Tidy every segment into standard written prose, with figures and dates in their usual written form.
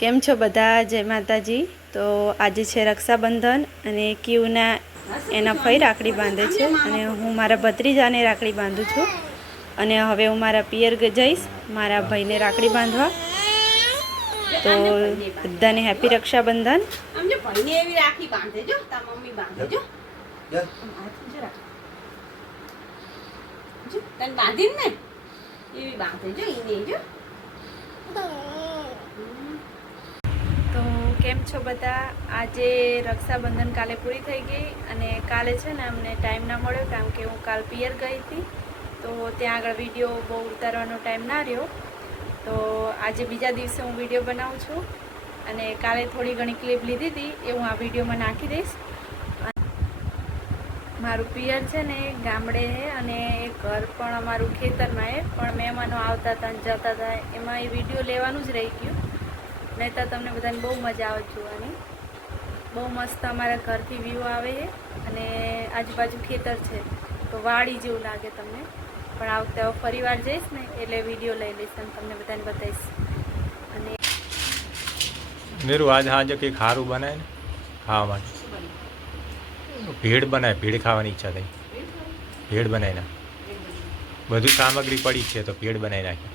કેમ છો બધા? જય માતાજી। તો આજે છે રક્ષાબંધન અને ક્યુના એના ફઈ રાખડી બાંધે છે અને હું મારા ભત્રીજાને રાખડી બાંધું છું અને હવે હું મારા પિયર જઈશ મારા ભાઈને રાખડી બાંધવા। તો બધાને હેપી રક્ષાબંધન। સમજો ભાઈને એવી રાખડી બાંધે જો તાર મમ્મી બાંધે જો તને બાંધી ને એવી બાંધે જો ઈને જો। તો કેમ છો બધા? આજે રક્ષાબંધન કાલે પૂરી થઈ ગઈ અને કાલે છે ને અમને ટાઈમ ના મળ્યો કારણ કે હું કાલ પિયર ગઈ હતી તો ત્યાં આગળ વિડીયો બહુ ઉતારવાનો ટાઈમ ના રહ્યો। તો આજે બીજા દિવસે હું વિડીયો બનાવું છું અને કાલે થોડી ઘણી ક્લિપ લીધી હતી એ હું આ વિડીયોમાં નાખી દઈશ। મારું પિયર છે ને ગામડે છે અને એ ઘર પણ અમારું ખેતરમાં છે પણ મહેમાનો આવતા હતા અને જતા હતા એમાં એ વિડીયો લેવાનું જ રહી ગયું, નહીં તો તમને બધાને બહુ મજા આવે જોવાની। બહુ મસ્ત અમારા ઘરથી વ્યૂ આવે છે અને આજુબાજુ ખેતર છે તો વાડી જેવું લાગે તમને, પણ આ વખતે ફરી વાર જઈશ ને એટલે વિડીયો લઈ લઈશ અને તમને બધાને બતાવીશ। અને મેરું આજ હાજે કંઈક સારું બનાવે ને ખાવા માટે, ભેળ બનાવે, ભેળ ખાવાની ઈચ્છા થઈ, ભેળ બનાવી નાખ, બધી સામગ્રી પડી છે તો ભેળ બનાવી નાખી।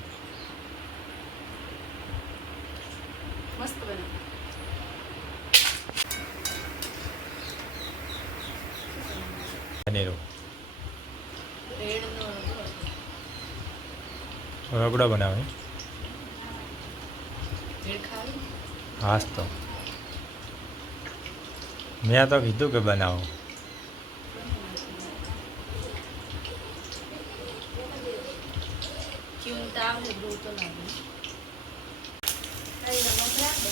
મસ્ત બને બનેરો રેડનો રગડો બનાવે રેડ ખાવી હાસ તો મેં તો કીધું કે બનાવો। ક્યું તાવ ને દો તો લાગે કઈ નમક રાખ દે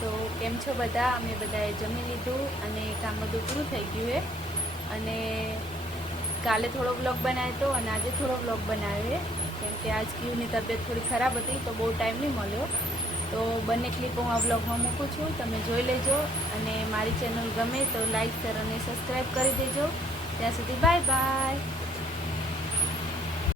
તો કેમ છો બધા? અમે બધાએ જમી લીધું અને કામ બધું પૂરું થઈ ગયું છે અને કાલે થોડો બ્લોગ બનાવ્યો હતો અને આજે થોડો બ્લોગ બનાવ્યો છે કેમ કે આજ ક્યુની તબિયત થોડી ખરાબ હતી તો બહુ ટાઈમ નહીં મળ્યો। તો બંને ક્લિપ હું આ બ્લોગમાં મૂકું છું, તમે જોઈ લેજો અને મારી ચેનલ ગમે તો લાઈક શેર અને સબસ્ક્રાઈબ કરી દેજો। ત્યાં સુધી બાય બાય।